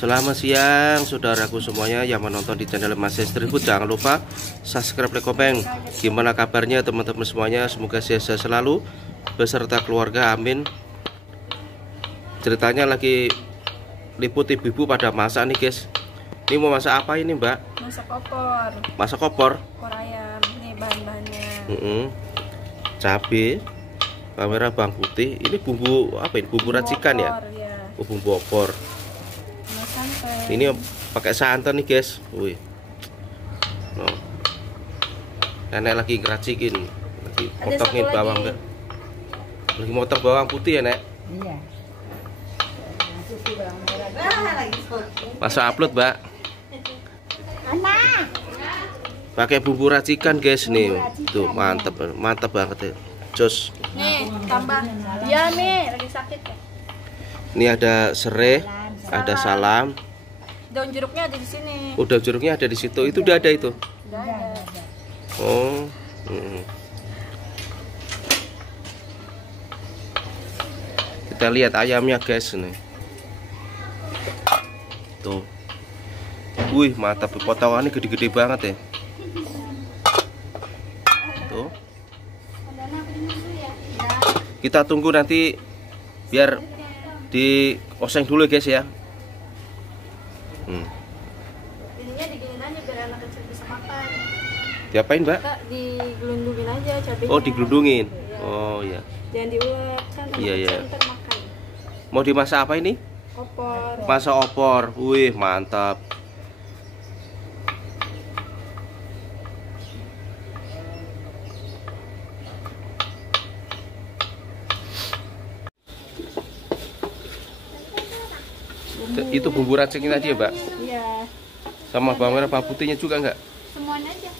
Selamat siang saudaraku semuanya yang menonton di channel Mas Street Food. Jangan lupa subscribe, like, komen. Gimana kabarnya teman-teman semuanya? Semoga sehat selalu beserta keluarga, amin. Ceritanya lagi liput ibu-ibu pada masak nih guys. Ini mau masak apa ini mbak? Masak opor. Masak opor? Opor ayam. Nih bahan-bahannya. Cabai, bawang merah, bawang putih. Ini bumbu apa ini? Bumbu racikan ya? Oh, bumbu opor. Ini pakai santan nih guys. Wih. Oh. Nenek lagi ngeracikin, lagi potongin bawang merah. Lagi motong bawang putih ya nek? Iya. Masa upload mbak? Pakai bumbu racikan guys nih. Tuh mantep, mantep banget ya. Jos. Nih tambah. Iya nih lagi sakit ya. Ini ada serai, ada salam. Daun jeruknya ada di sini. Oh, daun jeruknya ada di situ. Itu udah ada itu. Udah ada. Oh. Kita lihat ayamnya guys nih. Tuh. Wih, mantap, potongannya gede-gede banget ya. Tuh. Kita tunggu nanti biar dioseng dulu guys ya. Jadinya diginin aja biar anak kecil bisa makan. Diapain mbak? Kita digelundungin aja cabenya. Oh, digelundungin. Ya. Oh ya. Jangan diulek kan. Iya, iya. Ntar makan. Mau dimasak apa ini? Opor. Masak opor. Wih, mantap. Itu bumbu raciknya tadi ya mbak? Iya. Sama bawang merah, bawang putihnya juga enggak? Semuanya aja.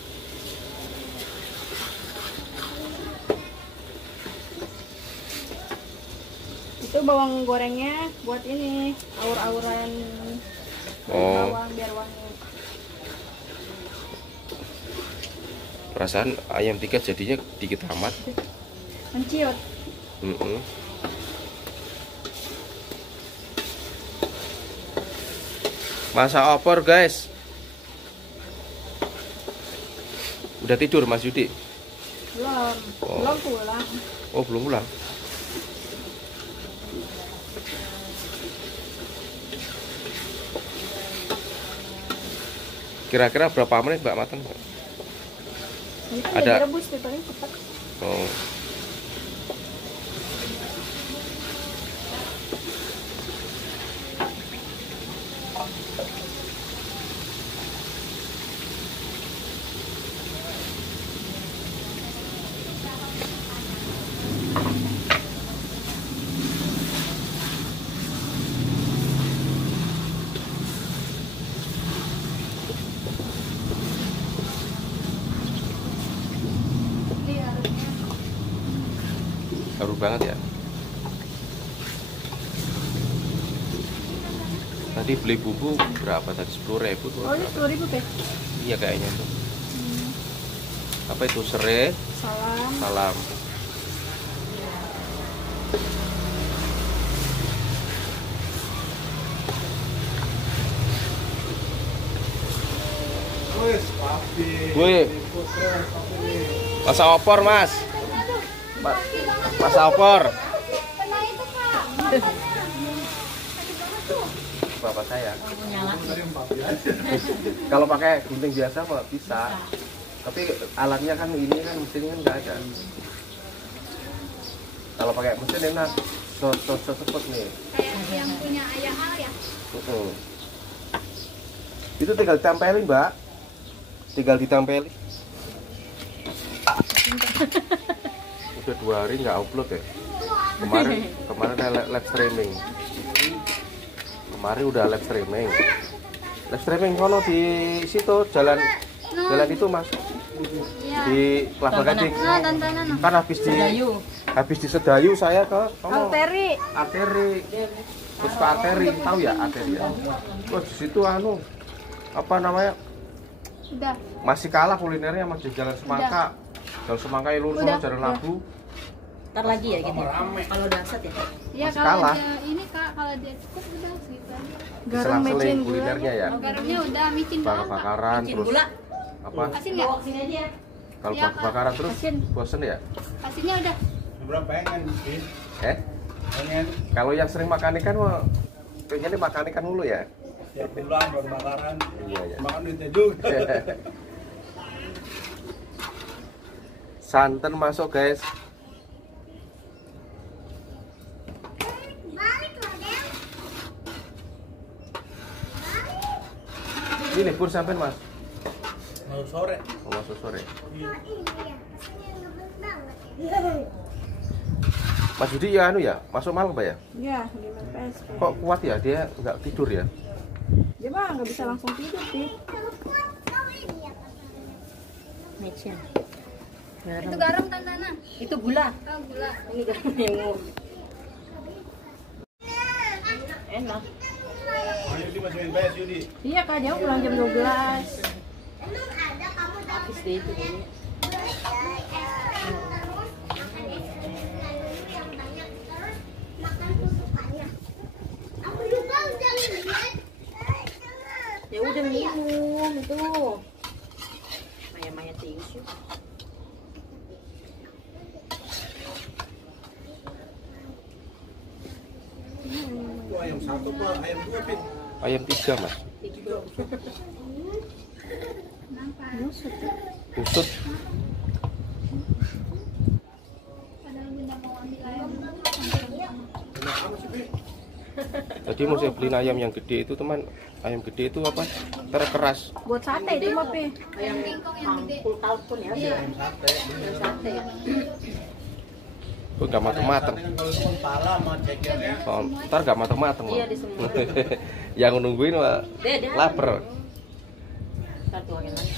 Itu bawang gorengnya buat ini aur-auran bawang biar wangi. Perasaan ayam tiga jadinya dikit amat. Menciut. Masak opor guys. Udah tidur Mas Yudi? Belum. Belum pulang. Oh, belum pulang. Kira-kira berapa menit mbak matang? Ini kan Ada direbus paling cepat. Oh. Harum banget ya. Tadi beli bumbu berapa tadi? 10.000 tuh. Oh, ini 10.000 Teh. Iya kayaknya tuh. Apa itu? Serai, Salam. salam. Wih, masak opor mas. Masak opor. Bapak saya. Kalau pakai gunting biasa kok bisa. Tapi alatnya kan ini kan mesinnya nggak ada. Kalau pakai mesin enak. Cepet nih. Kayak yang punya ayam al ya. Itu tinggal ditempelin mbak. Tinggal ditempelin. Udah 2 hari nggak upload ya. Kemarin live streaming. Kemarin udah live streaming. Live streaming kono di situ jalan itu mas. Di Kelapa Gading. Kan habis di Sedayu saya ke Arteri. Terus ke Arteri, tahu ya Arteri ya? Terus di situ apa namanya? Udah. Masih kalah kulinernya sama di Jalan Semangka. Jalan Semangka yang lurus sama Jalan Labu. Ntar lagi ya gitu. Kalau udah set ya. Iya Masih kalau kalah. ini Kak, kalau kalau dia cukup udah segitu aja. Garam, micin, Selang-seling gula. kulinernya ya. Garamnya udah, micin doang, Kak. Bakar-bakaran Micin terus gula. apa? Asin nggak? Sini aja. Kalau Iya, Kak. bakar-bakaran terus Asin. bosen ya? Asinnya udah. Berapa pengen sih? Pengen Kalau yang sering makan ikan mah pengennya makan ikan mulu ya. tiap bulan baru bakaran. Iya ya. Makan duitnya juga. Santan masuk guys. Ini libur sampai mas. Mau sore. Oh, masuk sore. Mas Budi ya anu ya, masuk malam Pak ya? Iya, 5 PSP. Kok kuat ya dia nggak tidur ya? Dia mah nggak bisa langsung tidur sih. Micin. Itu garam Tantana. Itu gula. Oh, gula. Ini garam yang enak. Ayo dimasukin PS Yudi. Iya Kak, jauh pulang jam 12. Habis deh itu dulu. Ya udah minum itu. Maya-maya tisu. Itu ayam satu Pak, ayam dua Pin. Ayam 3 mas. Usut. Padahal Bunda mau ambil ayam. Kenapa sih Pin? Tadi mau saya beliin ayam yang gede itu teman. Ayam gede itu apa? Terkeras. Buat sate itu mah, Pi. Ayam Bengkong yang gede. full tahun ya. Iya. Ayam sate. Ayam sate ya. Oh, nggak mateng-mateng. Sate kan kalau itu kan pala sama cekernya. Oh, ntar nggak mateng-mateng Iya Mas. di semua. Yang nungguin mah Deh, lapar. Ntar tuangin lagi.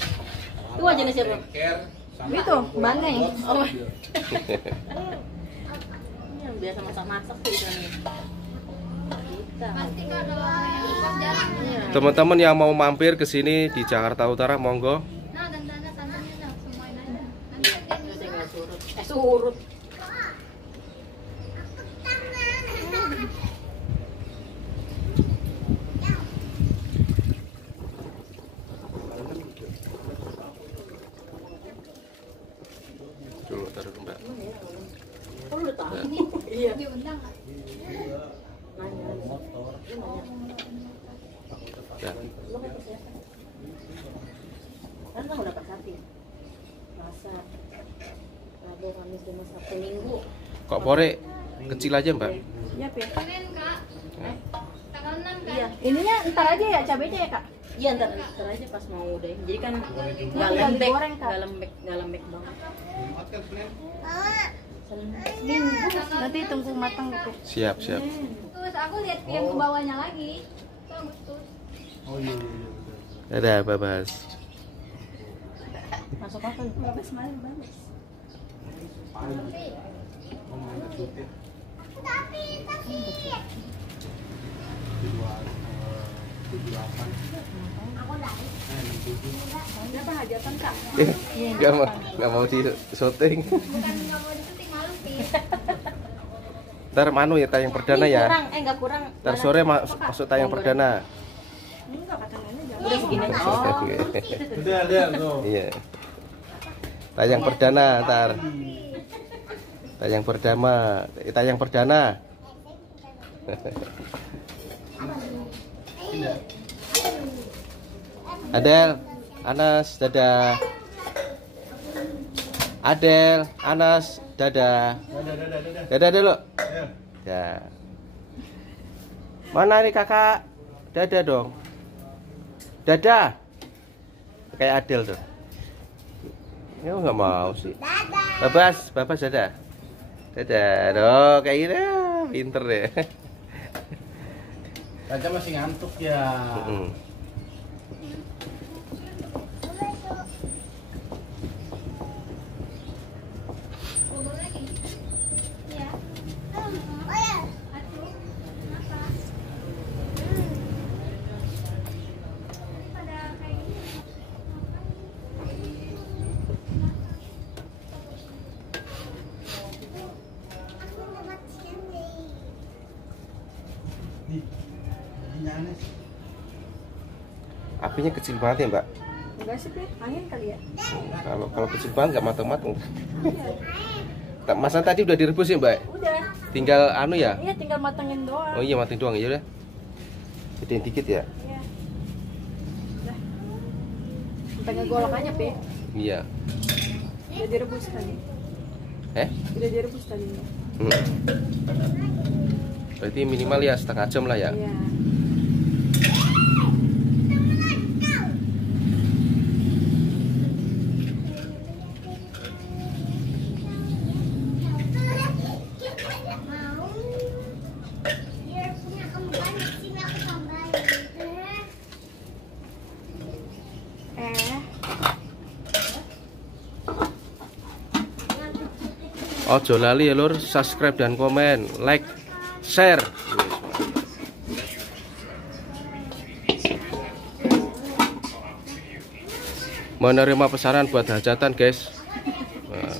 Itu aja nih siapa? Ceker sama Itu, banteng. Oh. Ini yang biasa masak-masak tuh ikan ini. Kita. Pasti Kak kalau ayam jarang. Iya. Teman-teman yang mau mampir ke sini di Jakarta Utara monggo. Nah, Tantana santannya nah, semuanya aja. Nanti Saya dia tinggal surut. Surut. Dulu taruh Mbak. Kamu udah tahu? Iya. diundang nggak? Nanya. motor. Ya. Lo kan siapa? Kan kamu dapat sapi ya? Masa Rabu, Kamis, Jumat, Sabtu, Minggu. Kok pore kecil aja Mbak? Iya, Pi. Senin Kak. Tanggal 6 kan? Iya. Ininya ntar aja ya cabenya ya, Kak? Iya ntar aja pas mau udah. Jadi kan nggak Tinggal lembek, digoreng, Kak. nggak lembek banget. Jumat kan Senin. Minggu. Nanti tunggu matang gitu. Siap, siap. Terus aku lihat yang ke bawahnya lagi. Itu Agustus. Oh iya. Dadah, Babas. Masuk apa? Babas malam babas. Mau main cuti. Berapa hajatan, Kak? Nggak mau di syuting. Bukan nggak mau disyuting, malu sih. Ntar manu ya tayang perdana ya. Kurang, nggak kurang. Ntar sore masuk tayang perdana. Enggak, katanya aja. Udah segini. Oh. Udah ada tuh. Iya. Tayang perdana ntar. Tayang perdana. Tayang perdana. Adel, Anas, dadah. Adel, Anas, dadah. Dadah. Dadah dulu. Ya. Ya. Mana nih kakak? Dadah dong. Dadah. Kayak Adel tuh. Ya nggak mau sih. Babas, babas dadah. Dadah. Doh, kayak gini. Pinter deh. Caca masih ngantuk ya. Mm-mm. Bubur lagi. Iya. Aduh. Kenapa? Pada kayak gini. Apinya kecil banget ya, Mbak. Enggak sih, Pit. Angin kali ya. Kalau kecil banget nggak matang-matang. Masakan tadi udah direbus ya, Mbak? Udah. Tinggal anu ya? Iya, tinggal matengin doang. Oh iya, matang doang ya udah. Gedein dikit ya. Iya. Udah. Sampai ngegolok aja, Pit. Iya. Udah direbus tadi. Udah direbus tadi. Berarti minimal ya setengah jam lah ya. Iya. Ojo lali ya lur, subscribe dan komen, like, share. Menerima pesanan buat hajatan guys. Nah.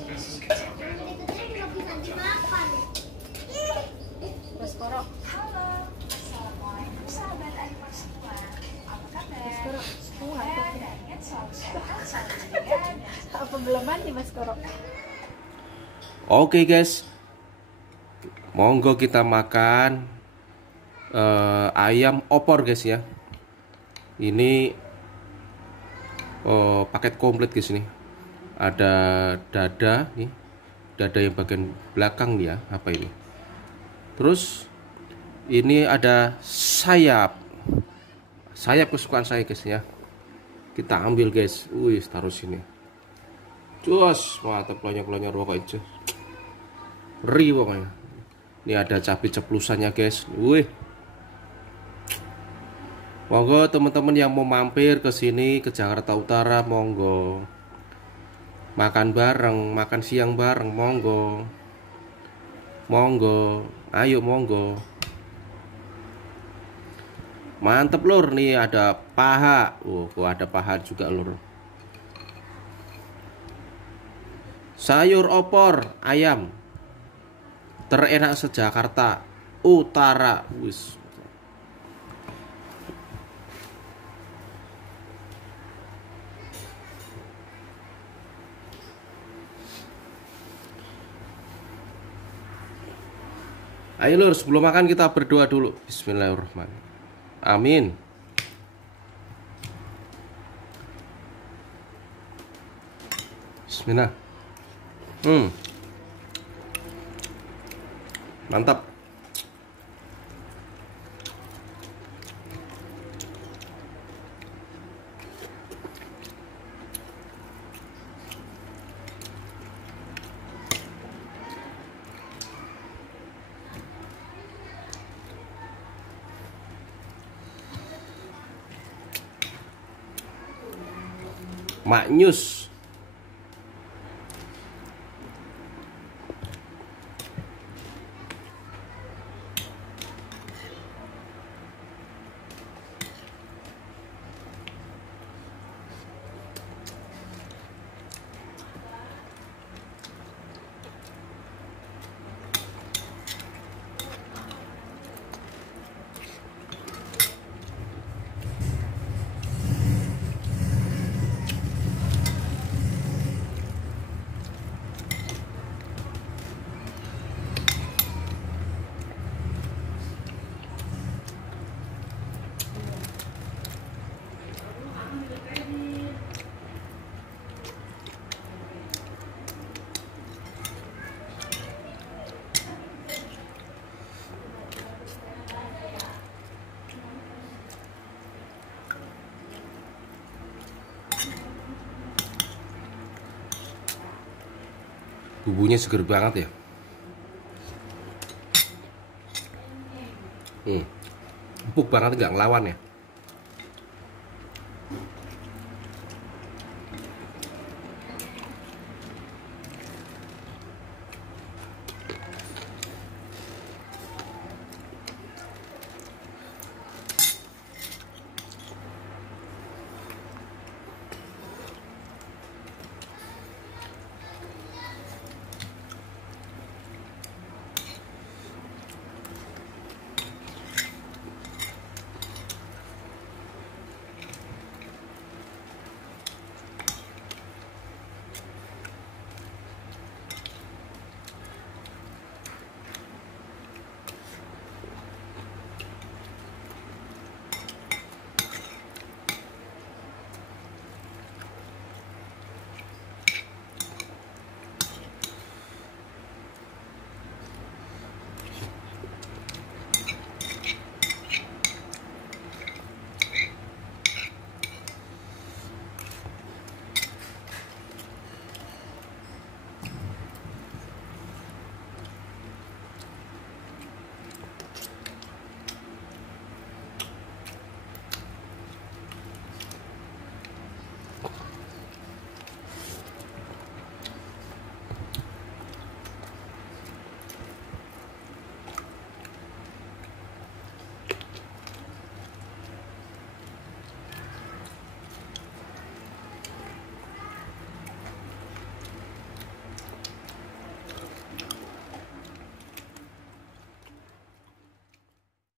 Mas Koro. Apa belum mandi Mas Koro? Oke guys, monggo kita makan ayam opor guys ya. Ini paket komplit guys nih. Ada dada nih, dada yang bagian belakang nih ya. Apa ini? Terus ini ada sayap, sayap kesukaan saya guys ya. Kita ambil guys, wih taruh sini. Cus, mantap pelonyo-pelonyo rokok aja. Ri pokoknya. Ini ada cabai ceplusannya guys. Wih. Monggo teman-teman yang mau mampir ke sini ke Jakarta Utara, monggo. Makan bareng, makan siang bareng, monggo. Monggo, ayo monggo. Mantep lur, nih ada paha. Kok ada paha juga lur. Sayur opor ayam terenak se-Jakarta Utara. Wis. Ayo lur, sebelum makan kita berdoa dulu. Bismillahirrahmanirrahim. Amin. Bismillah. Mantap. Maknyus. Bumbunya seger banget ya. Empuk banget, nggak ngelawan ya.